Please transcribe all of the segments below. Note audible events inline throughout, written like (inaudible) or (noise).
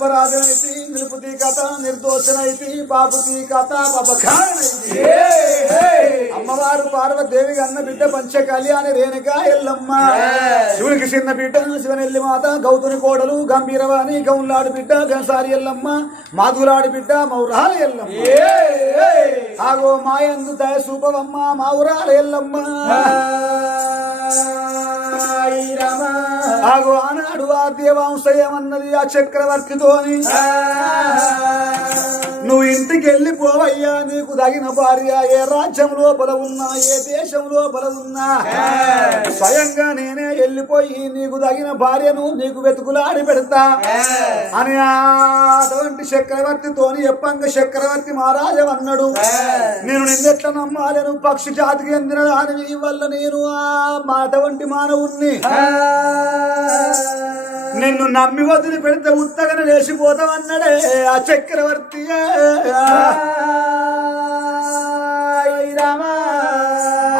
అపరాధనైతి నిలుపుతి కథ నిర్దోషనైతి బాపుతి కథ పాపఖానైతి అమ్మవారు పార్వదేవి అన్న బిడ్డ పంచ కళ్యాణి రేణుక ఎల్లమ్మ. శివునికి చిన్న బిడ్డ శివనెల్లి మాత గౌతుని కోడలు గంభీరవాణి గౌన్లాడి బిడ్డ గంసారి ఎల్లమ్మ మాధురాడి బిడ్డ మౌరాల ఎల్లమ్మ. ఆగో మాయందు దయ సూపవమ్మ మౌరాల ఎల్లమ్మ. ఆగో ఆనాడు ఆ దేవాంశ ఏమన్నది ఆ చక్రవర్తితోని నువ్వు ఇంటికి వెళ్ళిపోవయ్యా నీకు తగిన భార్య ఏ రాజ్యం లోపల ఉన్నా ఏ దేశం లోపల ఉన్నా స్వయంగా నేనే వెళ్ళిపోయి నీకు తగిన భార్యను నీకు వెతుకులాడి పెడతా. అని అటువంటి చక్రవర్తితోని ఎప్పంగ చక్రవర్తి మహారాజు అన్నాడు. నేను నిన్నెట్లా నమ్మాలను పక్షి జాతికి చెందిన దాని వల్ల నేను ఆ మా అటువంటి మానవుణ్ణి. నిన్ను నమ్మి వదిలి పెడితే ఉత్తగన లేచిపోతామన్నాడే ఆ చక్రవర్తి.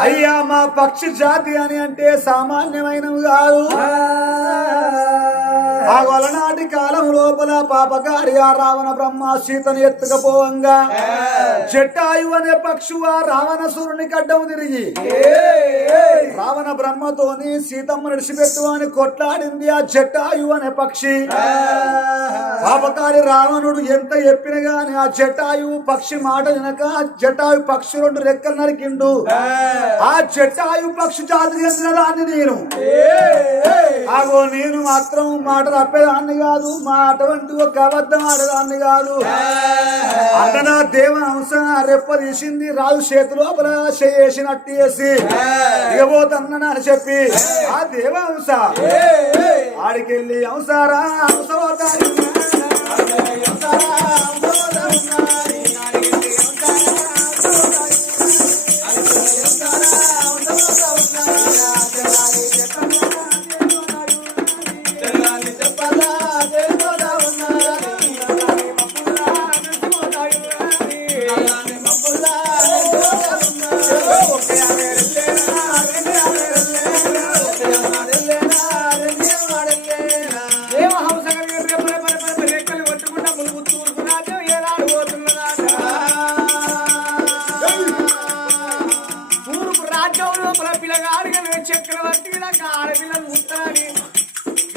అయ్యా మా పక్షి జాతి అని అంటే సామాన్యమైనవి కాదు. ఆ. వలనాటి కాలం లోపల పాపకారి ఆ రావణ బ్రహ్మ సీతను ఎత్తుకపోవంగా. జట్టాయు అనే పక్షు ఆ రావణసురుని గడ్డము తిరిగి. రావణ బ్రహ్మతోని సీతమ్మ నడిచిపెట్టు అని కొట్లాడింది ఆ జట్టాయు అనే పక్షి. పాపకారి రావణుడు ఎంత చెప్పిన గాని ఆ జటాయు పక్షి మాట వినక ఆ జటాయు పక్షి రెండు రెక్కలు నరికిండు. ఆ జటాయు పక్షి జాతి చెందిన దాన్ని నేను. ఆగో నేను మాత్రం మాట తప్పేదాన్ని కాదు మా అటువంటి ఒక అబద్ధం ఆడదాన్ని కాదు. అన్న దేవ అంశ రెప్ప తీసింది రాజు చేతి లోపల చేసినట్టు చేసి ఇవ్వబోతన్న అని చెప్పి ఆ దేవ అంశ ఆడికెళ్ళి అంశారా అంశ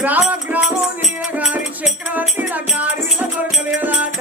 గ్రామ గ్రామం తిరిగిన గారి చక్రవర్తి నాకు ఆడపిల్ల దొరకలేదాట.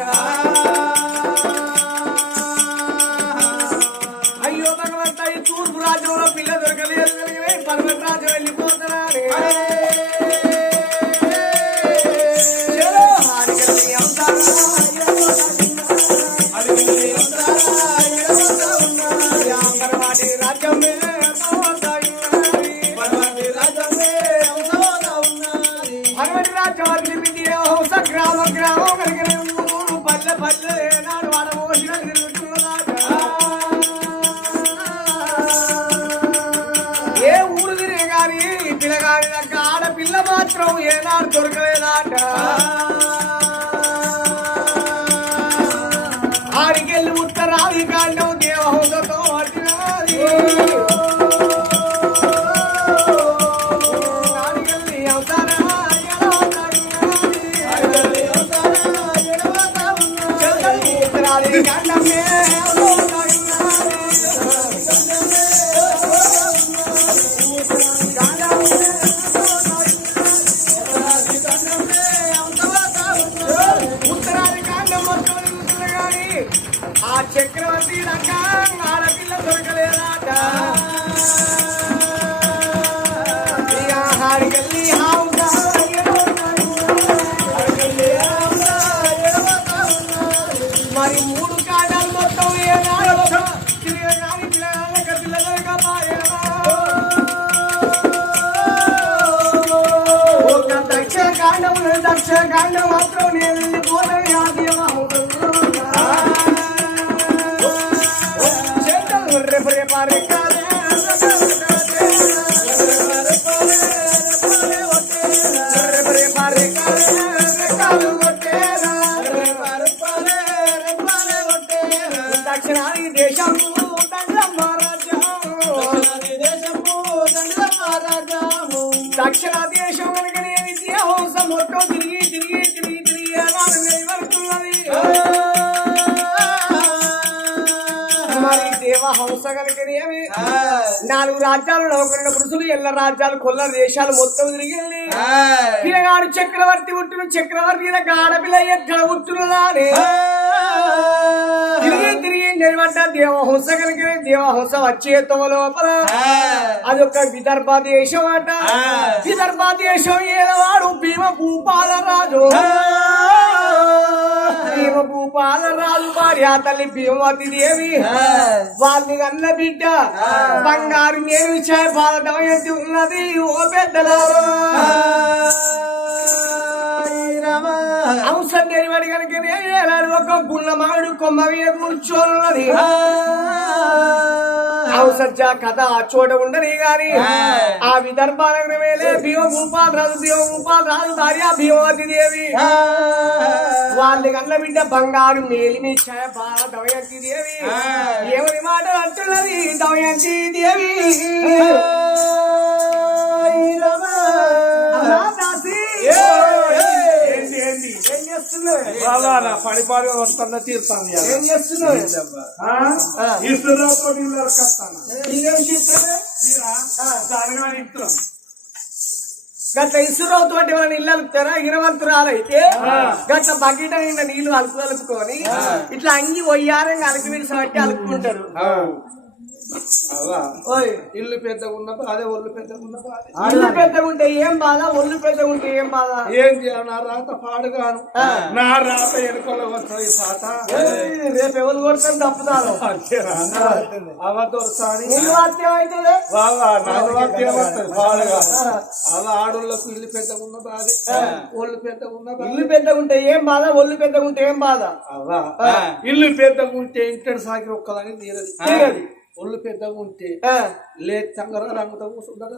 మాత్రం ఏనాడు మరి మూడు కాండాలు మొత్తం ఒక దక్ష కాండం కాండం మాత్రం నేను కనుకనేమి నాలుగు రాజ్యాలు నౌకరుల పురుషులు ఎల్ల రాజ్యాలు కొల్ల దేశాలు మొత్తం తిరిగి పిల్లగాడు చక్రవర్తి పుట్టును చక్రవర్తి ఆడపిల్ల ఎక్కడ పుట్టున్నదానే తిరిగి తిరిగి నిలబడ్డ దేవహంస కనుక దేవహంస వచ్చే తమ లోపల. అదొక విదర్భ దేశం అట. విదర్భ దేశం ఏలవాడు భీమ భూపాల రాజు భీమ భూపాల రాజు భార్య తల్లి భీమవతి దేవి. వాళ్ళని కన్న బిడ్డ. బంగారు బాల దమయంతి ఉన్నది ఓ పెద్దలారు అవసరం లేనివాడి కనుక ఏలాడు ఒక గుళ్ళ మామిడి కొమ్మ మీద కూర్చోనున్నది అవసర కథ ఆ చోట ఉండని గాని ఆ. విదర్భాలకు వేలే భీమ భూపాల్ రాజు భీమ భూపాల్ రాజు భార్య భీమవతి దేవి. వాళ్ళ కన్న బిడ్డ బంగారు మేలిమి ఛాయ బాల దమయంతి దేవి. ఎవరి మాట అంటున్నది దమయంతి దేవి. అమ్మా దాసి. ఏంటి ఏంటి? ఏం చేస్తున్నావు? బాగా పడిపాడి వస్తున్న తీరుతాను ఏం చేస్తున్నావు? ఇల్లు అరకస్తాను గట్ల ఇసురావు తోటి వాళ్ళని ఇల్లు అలుపుతారా? ఇరవంతురాలైతే గట్ల బకెట్ నిండా నీళ్ళు అలుపు అలుపుకొని ఇట్లా అంగి ఒయ్యారంగా అలుపు విడిసి బట్టి అలుపుకుంటారు. ఇల్లు పెద్దగా ఉన్నప్పుడు అదే ఒళ్ళు పెద్దగా ఉన్నప్పుడు అదే. ఇల్లు పెద్దగా ఉంటే ఏం బాధ? ఒళ్ళు పెద్దగా ఉంటే ఏం బాధ? ఏం చేయాలి? నా రాత పాడుగాను. నా రాత ఎనుకోలో వస్తుంది పాట ఏయ్, రేపు ఎవరు వాక్యం వస్తుంది పాడుగా అలా ఆడోళ్ళకు ఇల్లు పెద్దగా ఉన్నది అదే. ఒళ్ళు పెద్దగా ఉన్నది ఇల్లు పెద్దగా ఉంటే ఏం బాధ? ఒళ్ళు పెద్దగా ఉంటే ఏం బాధ? ఇల్లు పెద్దగా ఉంటే ఇంటి సాకి ఒక్కదాని తీరది. తీరది. ఒళ్ళు పెద్దగా ఉంటే ఆ, లే చంగర రంగుతో కూర్చుంటారు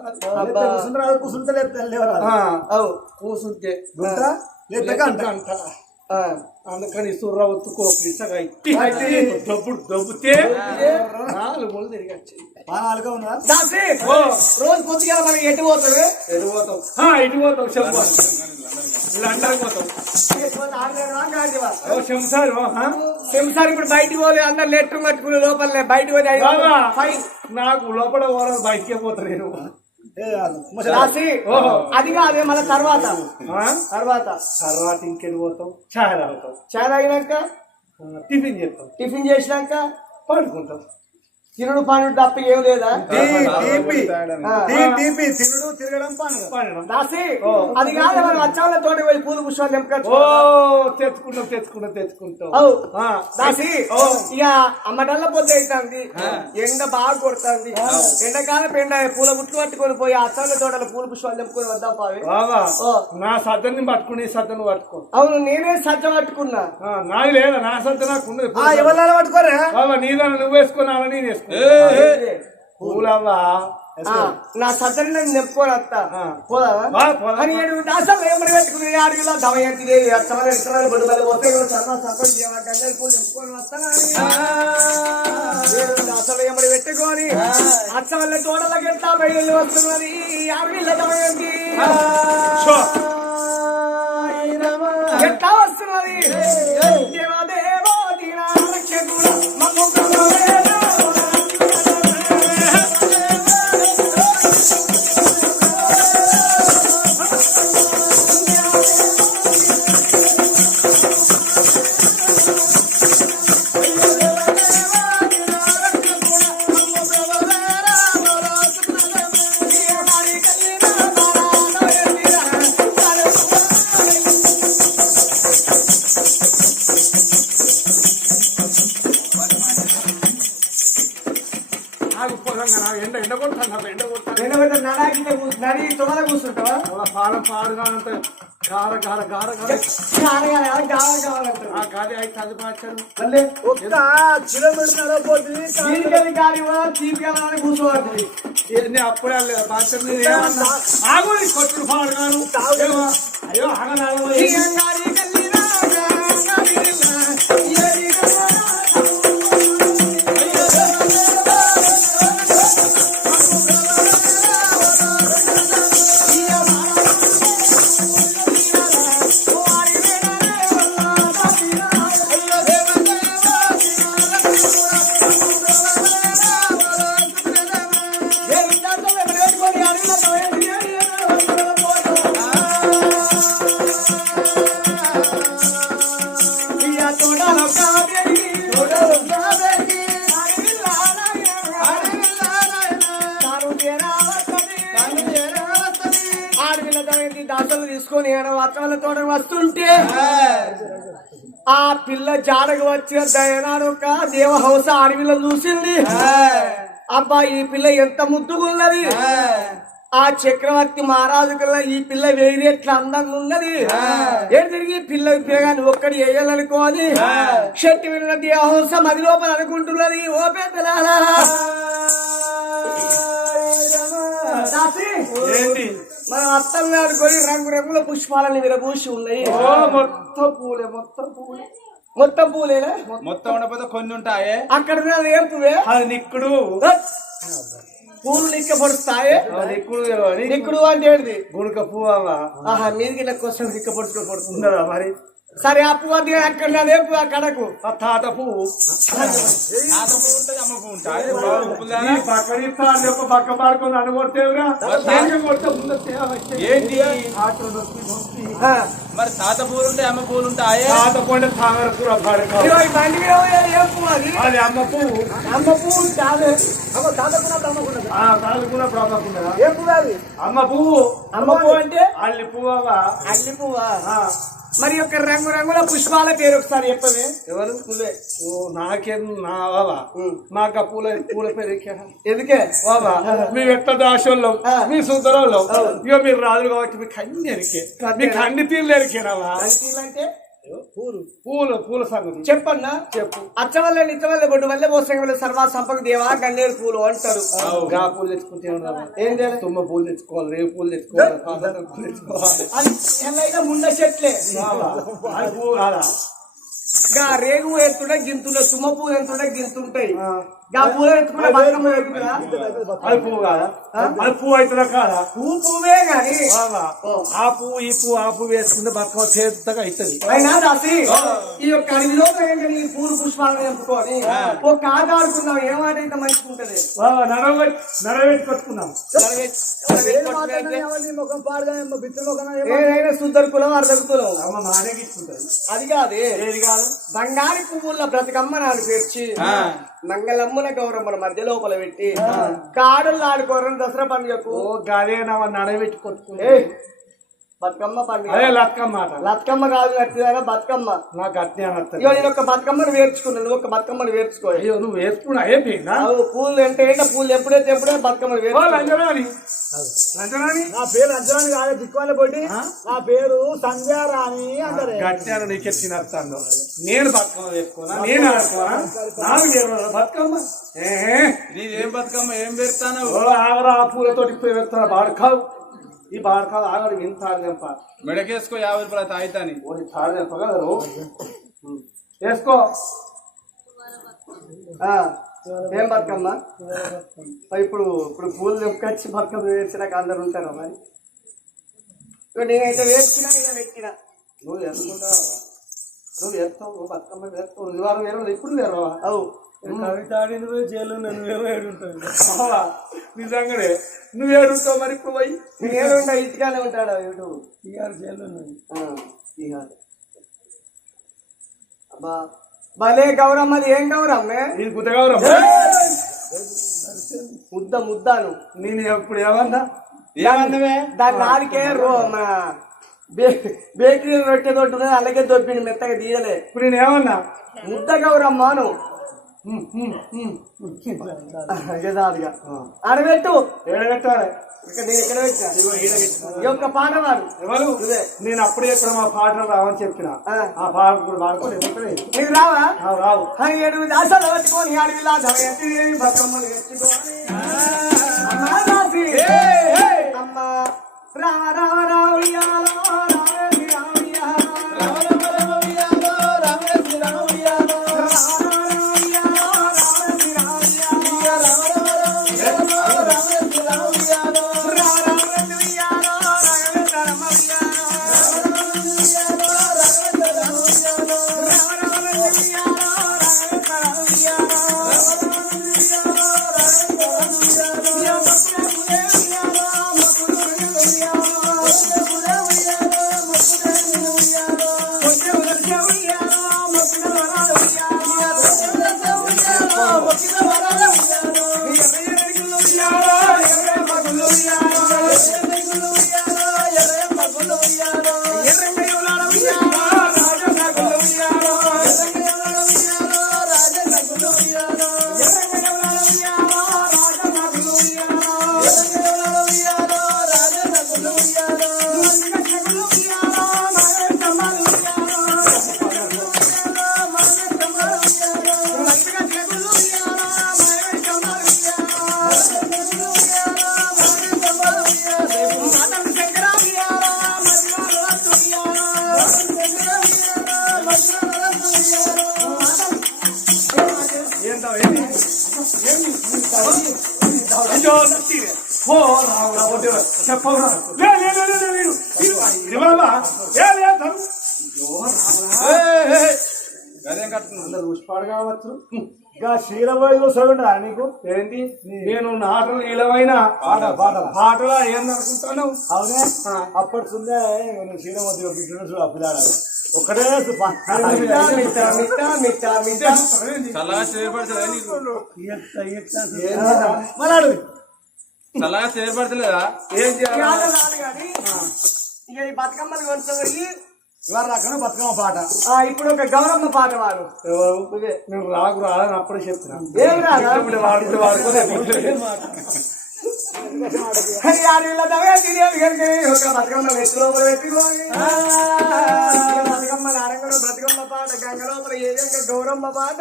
కూర్చుంటే ఆ. గంట? అందుకని సుర్ర ఒత్తుకో పిసగా ఇట్టి దబ్బుడు దబ్బుతే? నాలుగు ముళ్ళు తిరిగి వచ్చి దాసి రోజు కొద్దిగా మనం ఎటు పోతుంది ఎటు పోతావు? ఆ, ఇటు పోతావు చెప్పు. లండన్ పోతావు ఓ శంసారు ఆ? శంసారి ఇప్పుడు బయటికి పోలే అందరు లెటర్ కట్టుకుని లోపల బయటికి పోతే. నాకు లోపల పోరాదు బయటికే పోతాను నేను. రాసి ఓహో. అది కాదే మళ్ళీ తర్వాత. ఆ? తర్వాత. తర్వాత ఇంకెళ్ళి పోతాం చాయ్ తాగుతాం చాయ్ తాగినాక? టిఫిన్ చేస్తాం టిఫిన్ చేసినాక? పడుకుంటాం తినుడు పనుడు తప్ప ఏం లేదా. తిరుగుడు దాసి అది కాదు మనం వచ్చావుల తోటి పోయి పూలు పుష్పాలు తెంపుకోవచ్చు తెచ్చుకుంటాం తెచ్చుకుంటాం తెచ్చుకుంటాం. దాసి ఇక అమ్మటల్ల పొద్దు అవుతుంది ఎండ బాగా కొడుతుంది. ఎండకాలం ఎండ పూల బుట్లు పట్టుకొని పోయి అచ్చంల తోటల పూల పుష్పాలు తెంపుకొని వద్దాం పావి. నా సద్దన్ని పట్టుకుని సద్దను పట్టుకో. అవును నేనే సజ్జ పట్టుకున్నా. నాది లేదా? నా సద్ద నాకు ఎవరు పట్టుకోరా? నీదాన్ని నువ్వు వేసుకున్నావా నేను పూలవ్వా నా సజ్జని నేను వస్తా పోదాం. అని ఏడు ఏమని పెట్టుకుని పోతే పూలు ఏమని పెట్టుకొని తోటలకి బయలు వస్తున్నది అడవిలో దమయంతి షో. ఎట్లా వస్తున్నది? దేవదేవో దీనా రక్షకుడా, మమ్ము కొడతాను నాకు ఎండ కొడతాను నేను నడాకి నడి తొడల కూర్చుంటావా అలా పాలం పాడుగా అంత గార గార గార గార కారగానే, ఆ కావాలి కావాలంటారు. ఆ గాలి అయితే అది మార్చారు మళ్ళీ ఒక్క కిలోమీటర్ నడవబోతుంది దీనికది కాదు ఇవ్వాలి, తీసుకెళ్ళాలని కూర్చోవాలి ఎన్ని అప్పుడే లేదు మార్చారు మీరు ఏమన్నా ఆగు ఈ కొట్టుడు పాడు గాను ఏమో, అయ్యో ఆగనాగో దాతలు తీసుకొని వస్తుంటే ఆ పిల్ల జాడకు వచ్చిన దయనాడు ఒక దేవహంస అడవిలో చూసింది. అబ్బా ఈ పిల్ల ఎంత ముద్దుగున్నది. ఆ చక్రవర్తి మహారాజు కల్లా ఈ పిల్ల వేరే ఎట్లా అందంగా ఉన్నది. ఏం తిరిగి పిల్ల పిల్లగాని ఒక్కడి వేయాలనుకోవాలి చెట్టు విన్న దేవహంస మది లోపల అనుకుంటున్నది. ఓ పెద్దలారా ఏంటి? మన అత్తం గారు కొని రంగు రంగుల పుష్పాలని విరబూసి ఉన్నాయి. మొత్తం పూలే మొత్తం పూలే. మొత్తం పూలేనా? మొత్తం ఉండకపోతే కొన్ని ఉంటాయే. అక్కడ ఏం పువ్వే అది నిక్కుడు. పూలు నిక్క పడుస్తాయే అది నిక్కుడు నిక్కుడు అంటే ఏంటిది గుణక పువ్వా? ఆహా మీదికి ఇలా కోసం నిక్క పడుతుంది మరి? సరే ఆ పువ్వు అది అక్కడ ఏం పువ్వు ఆ కడకు పువ్వు తాత పువ్వు పువ్వు పక్కన పక్క పడుకొని అనుకొడతేవురా నేను. ఏంటి. మరి తాత పూలు ఉంటాయి అమ్మ పూలు ఉంటాయే తాత పండు తామర పువ్వు అది? అది అమ్మ పువ్వు. అమ్మ పువ్వు తాతకున్నప్పుడు అమ్మకున్నది ఆ తాలుకున్న బ్రహ్మకున్నదా ఏం పువ్వు అది? అమ్మ పువ్వు. అమ్మ పువ్వు అంటే? అల్లి పువ్వవా? అల్లి పువ్వా? మరి యొక్క రంగు రంగుల పుష్పాల పేరు ఒకసారి చెప్పవే. ఎవరు? నువ్వే. ఓ నాకేం నా బాబా. మాకు ఆ పూల పూల పేరు? ఎందుకే? బాబా మీ ఎట్ట దాసోళ్ళం మీ సుందరోళ్ళం. ఇక మీరు రాజులు కాబట్టి మీకు అన్ని ఎరికే. మీకు అన్ని తీర్లు ఎరికేనావా అంటే పూలు. పూలు పూల సంగతి. చెప్పన్నా? చెప్పు. అచ్చవల్ల నిచ్చవల్ల బొడ్డు వల్ల పోసం వల్ల సర్వా సంపక దేవా గన్నేరు పూలు అంటారు. గా పూలు తెచ్చుకుంటే? ఏం చేయాలి? తుమ్మ పూలు తెచ్చుకోవాలి రేపు పూలు తెచ్చుకోవాలి పూలు తెచ్చుకోవాలి. ముండ చెట్లే. గా రేగు ఎత్తుండే గింతుండే తుమ్మ పువ్వు ఎత్తుండే గింతుంటాయి. గా పూలు ఎత్తుకుంటే బతుకమ్మ అది పువ్వు కాదా? అది పువ్వు అవుతుందా కాదా? పువ్వు పువ్వే గాని. ఆ పువ్వు ఈ పువ్వు ఆ పువ్వు వేసుకుంటే బతుకమ్మ చేతగా అవుతుంది అయినా దాసి ఈ యొక్క అడవిలో కనుక ఈ పూలు పుష్పాలను నింపుకొని ఏ అయితే మంచిగా ఉంటది నడవ నడవెట్టుకొచ్చుకుందాం ఏదైనా కులం అర్ధ కులం. అమ్మ మానే గిచ్చుకుంటది. అది కాదే. ఏది కాదు? బంగారు పువ్వుల బ్రతకమ్మ నాడు పేర్చి మంగళమ్ముల గౌరమ్మల మధ్య లోపల పెట్టి కాడులు ఆడుకోరని దసరా పండుగకు. ఓ గదే నవ నడవెట్టి కొట్టుకుంటే బతుకమ్మ పండుగ. అదే లక్కమ్మ మాట బతుకమ్మ కాదు నచ్చిదారా బతుకమ్మ? నాకు అట్నే ఇగో నేను ఒక బతుకమ్మను వేర్చుకున్నాను ఒక బతుకమ్మను వేర్చుకో. అయ్యో నువ్వు వేసుకున్నా అవు పూలు అంటే ఏంటో పూలు ఎప్పుడైతే ఎప్పుడే బతుకమ్మను లంజనాని నా పేరు అంజనాని కాదు దిక్కువాల పొడి నా పేరు సంధ్యారాణి అంటారే. గట్టాను నీకే తినస్తాను నేను బతుకమ్మ వేసుకోనా నేను ఆడుకోనా? నాకు వేరు బతుకమ్మ? ఏ నీదేం బతుకమ్మ? ఏం పెడతాను? ఓ ఆగరా ఆ పూలతోటి పెడతా బాడకావు. ఈ బాడకావు మెడకేసుకో యాభై రూపాయలు కదా రో. వేసుకో. ఆ, ఏం బతుకమ్మ? ఇప్పుడు ఇప్పుడు పూలు తెప్పుకొచ్చి బతుకమ్మ వేర్చినాక అందరు ఉంటారా మరి? ఇగో నేనైతే వేర్చినా ఇలా పెట్టినా. నువ్వు వేసుకుంటావా నువ్వు వేస్తావు నువ్వు బతుకమ్మ వేస్తావు. నువ్వు వారం వేరే ఇప్పుడు వేరవా అవు. కవితాడి నువ్వు జైలు నువ్వేమో ఏడుంటావు బావా, నిజంగానే? నువ్వు ఏడుంటావు మరి ఇప్పుడు పోయి? నేను ఉంటా ఇంటికానే ఉంటాడు యూట్యూబ్ ఇవాళ జైలు ఇక అబ్బా భలే గౌరమ్మది ఏం గౌరమ్మే ఇది గుద్దగౌరం ముద్ద ముద్దాను నేను ఇప్పుడు ఏమన్నా ఏమన్నవే దాని నాలుకే రో మన బేకరీ రొట్టె ఉన్నది అలాగే దొప్పింది మెత్తగా తీయలే. ఇప్పుడు నేను ఏమన్నా? ముద్ద గౌరమ్మను యథాదిగా ఆడబెట్టు ఇక్కడ ఇదిగో ఈ యొక్క పాట వాడు ఎవరు నేను అప్పుడే చెప్పిన మా పాటలు రావని చెప్పిన ఆ. పాట కూడా నీకు రావా రావు రావు హరి ఏడు దాసాలు పట్టుకొని అడవిలా ధవయతి బతుకమ్మలు ఎత్తుకొని అమ్మా రా అమ్మ రామ రామ దేవుడా. చెప్పవు? రా. లే, లే, లే, లే, లే, వీడు. వీడు. ఇది బాబా. ఏ, లే, తను. అదేం కట్టుకున్నావు? అందరూ రుచిపాడు కావచ్చు. ఇంకా క్షీరపోయి చూసాడు నీకు? ఏంటి నేను నాటలు ఇలవైన పాట పాట. పాటలా ఏందనుకుంటాను అవునే? అప్పటి సుందే నేను పిల్లాడు. ఒకటే మిట్టా చల్లగా చేపడతలేదా ఏం చేయాలి? ఇక ఈ బతుకమ్మలు కొనుక్కొని ఇవాళ రకం బతుకమ్మ పాట. ఆ, ఇప్పుడు ఒక గౌరమ్మ పాట వాడు. ఎవరు? నేను రాకు రాదని అప్పుడే చెప్తున్నా ఏం రాదా? (laughs) ఇప్పుడు వాడుకుంటే వాడుకోలే హరి ఆడవిల్ల దవే తిరిగి కనుక ఒక బతుకమ్మ వెచ్చు లోపల పెట్టుకొని ఇక బతుకమ్మ నారంగడు బతుకమ్మ పాట గంగ లోపల ఏ విధంగా గౌరమ్మ పాట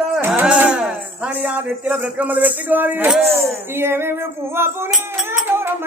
అని ఆ నెత్తిల బ్రతుకమ్మలు పెట్టుకొని ఈ ఏమేమి పువ్వ పునే గౌరమ్మ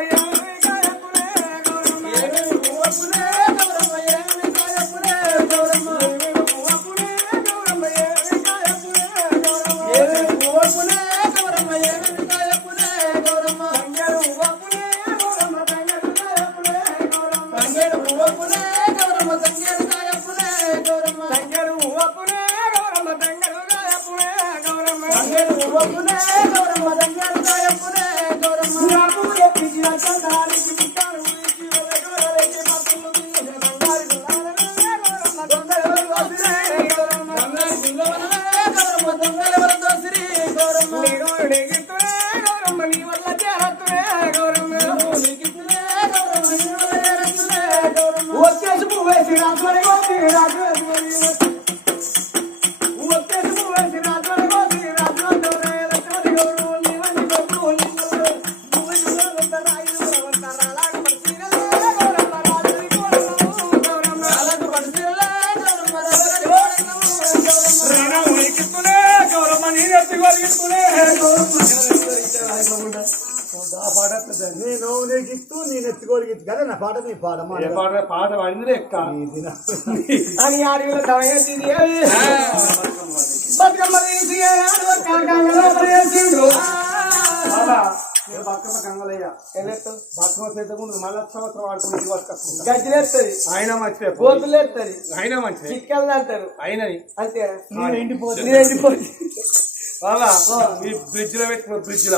వచ్చేసి పువ్వేసి రాత్రి గోపి రాత్రి పాట నీ పాట ఏ పాట? పాట పాడింది ఎక్క అని అడవిలో దవయేసింది బతుకమ్మ తీసి ఆడు కాకంగలో పడేసిండు బతుకమ్మ కంగలయ్య ఎల్లెత్తు బతుకమ్మ చేతకుండా మళ్ళీ సంవత్సరం వాడుకుని. గజ్జలేస్తుంది ఆయన మంచిదే. ఆయన మంచిదే. చిక్కలు అంటారు నేను నేను అలా ఈ బ్రిడ్జ్ బ్రిడ్జ్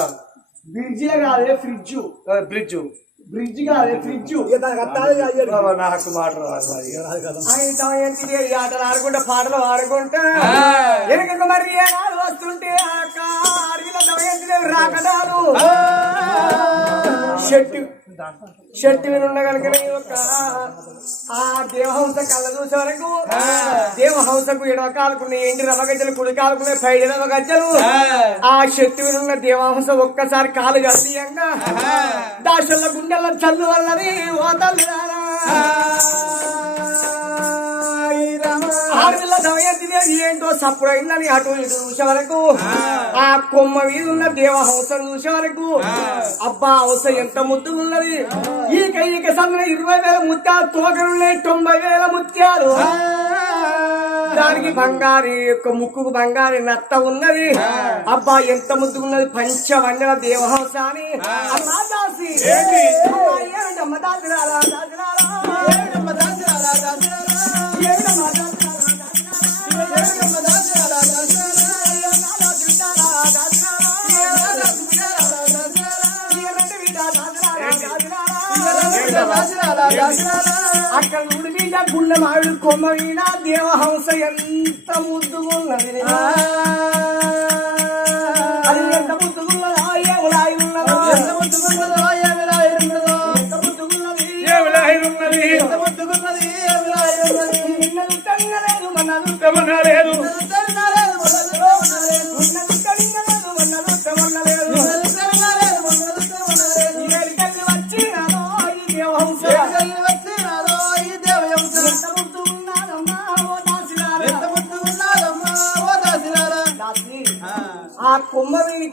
బ్రిడ్జ్ కాదే ఫ్రిడ్జ్ బ్రిడ్జ్ బ్రిడ్జ్ కాదే ఫ్రిడ్జ్. నాకు మాట ఆటలు ఆడుకుంటా పాటలు ఆడుకుంటా. వెనక మరి వస్తుంటే రాకడాలు. చెట్టు చెట్టు మీద కనుక ఒక ఆ దేవహంస కళ్ళ చూసే వరకు దేవహంసకు ఎడవ కాలుకున్నాయి ఎండి రవ గజ్జలు కుడి కాలుకున్నాయి పైడి రవ గజ్జలు ఆ చెట్టు మీద ఉన్న దేవహంస ఒక్కసారి కాలు కడియంగా దాశల గుండెల చల్లు వల్లది ఓ. ఆడపిల్ల దమయంతిదేవి ఏంటో సప్పుడు అయిందని అటు ఇటు చూసే వరకు. ఆ. కొమ్మ మీద ఉన్న దేవహంసను చూసే వరకు. అబ్బా హంస ఎంత ముద్దుగున్నది ఈక ఈక సందున ఇరవై వేల ముత్యాలు తోకలున్నాయి తొంభై వేల ముత్యాలు. దానికి బంగారి యొక్క ముక్కుకు బంగారి నత్త ఉన్నది. అబ్బా ఎంత ముద్దుగున్నది పంచ వండల దేవహంస అని. అమ్మా దాసి. అమ్మా? ఏమిటమ్మ అక్కడ నుండి మీద గుండె మామిడి కొమ్మ మీద దేవహంస ఎంత ముద్దుగున్నది. అది ఎంత ముద్దుగున్నదా? ఏములాయి ఉన్నదో? ఎంత ముద్దుగున్నదో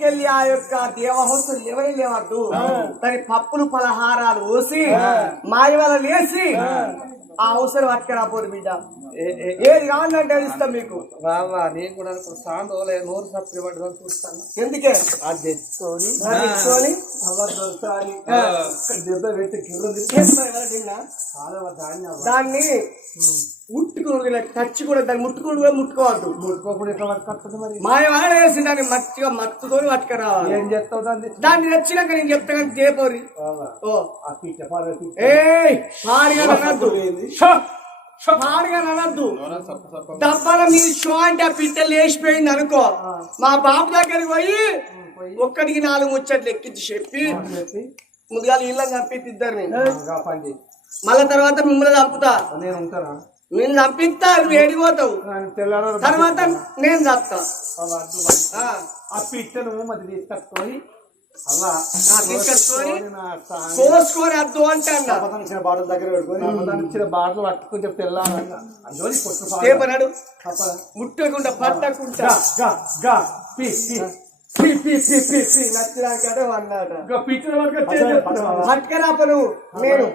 వెళ్ళి ఆ యొక్క దేవహంసం ఎవరి లేవద్దు? దాని పప్పులు పలహారాలు పోసి మాయవల లేసి ఆ అవసరం పట్టుకురాపోరు బిడ్డ. ఏది కావాలంటే అది ఇస్తాం మీకు. బాబా నేను కూడా సాండోలే నోరు సప్పి పడ్డదని చూస్తాను. ఎందుకే? అది తెచ్చుకొని దెబ్బ పెట్టి ధాన్యం దాన్ని ముట్టుకుని టచ్ కూడా దాన్ని ముట్టుకుని కూడా ముట్టుకోవద్దు. ముట్టుకోకుండా ఎట్లా పట్టుకొస్తుంది మరి? వాడ వేసి దాన్ని మట్టిగా మత్తుకొని పట్టుకురావాలి ఏం చేస్తావు దాన్ని? దాన్ని తెచ్చినాక నేను చెప్తాను పిచ్చ పాడ ఏ పాడిగా పాడిగా అనద్దు డబ్బాల మీద షో అంటే ఆ పిట్ట లేచిపోయింది అనుకో. మా బాబు దగ్గరికి పోయి ఒక్కడికి నాలుగు ముచ్చట్లు ఎక్కించి చెప్పి ముందుగా ఇళ్ళని చంపిద్ది ఇద్దరిని. మళ్ళా తర్వాత మిమ్మల్ని చంపుతా. నేను ఉంటానా? నేను చంపిస్తా నువ్వు ఏడిపోతావు తర్వాత నేను చస్తా ఆ, పిట్టను మధ్య తీసుకొచ్చుకొని కోసుకొని అద్దు ఇచ్చిన బాటలు దగ్గర పెట్టుకొని ఇచ్చిన బాటలు పట్టుకొని చెప్తే ముట్టకుండా పట్టకుండా. గా గా పి పి. పి పి పి పి పి. నచ్చినాకనే అన్నాడు గా పిచ్చిన వరకు వచ్చే చెప్తావా? పట్టుకరాప నువ్వు నేను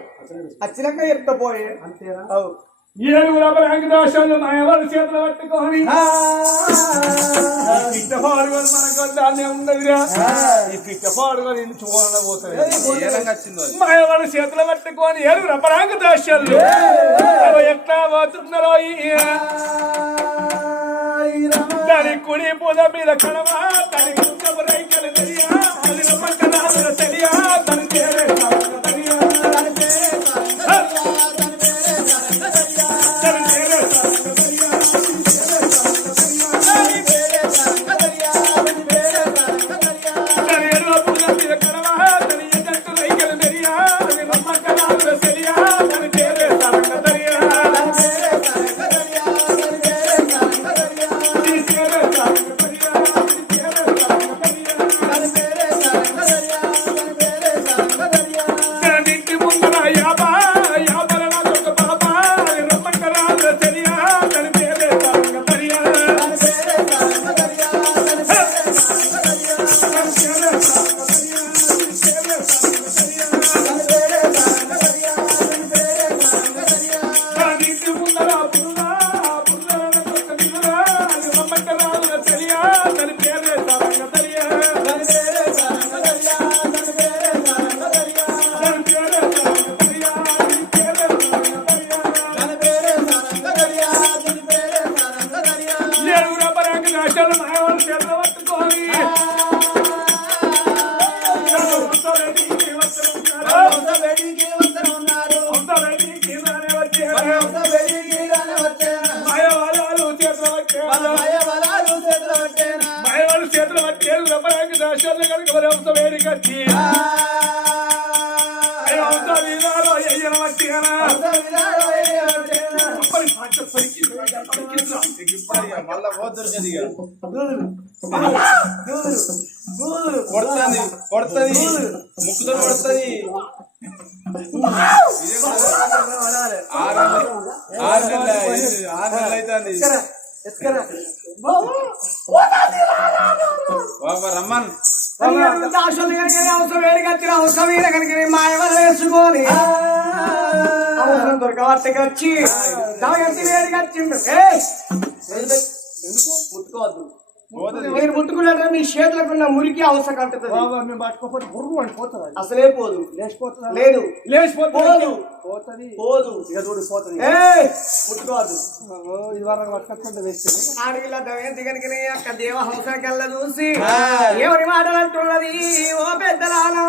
వచ్చినాక చెప్తా పోయే. అంతేనా? ఏడుగుల వెంకటేశ్వర్లు మాయవారి చేతులు పట్టుకొని? పిట్ట పాడుకొని మనకు దాన్నే ఉన్నదిరా ఈ పిట్ట పాడుకొని నిన్ను చూడాలని పోతుంది మాయవాడి చేతులు పట్టుకొని వెంకటేశ్వర్లు అవి ఎట్లా పోతున్నారో దాని కుడి పూజ మీద కడవా? దాని కుంకపు రైకలు తెలియా అది పక్కన ఆవిడ తెలియా? దాని పేరే ముక్కుతో కొడుతుంది ఆరు ఆరు నెలలు ఆరు నెలలు అవుతుంది బాబా రమ్మన్. వేసుకొని అవసరం దొరకబట్టకి వచ్చి తలగట్టి వేడి కట్టిండు ఏయ్! ముట్టుకోవద్దు? మీరు ముట్టుకున్నట్టు మీ చేతులకు ఉన్న మురికి అవసరం మేము పట్టుకోకపోతే బుర్రు పడిపోతుంది అది. అసలే పోదు. లేచిపోతుంది? లేదు. లేచిపోతుంది? పోదు. పోతుంది. పోదు. ఇక చూడు పోతుంది! ముట్టుకోవద్దు. ఇది వరకు అక్క దేవ హంసకల్లా చూసి ఎవరి మాటలు అంటున్నది ఓ పెద్దలానా.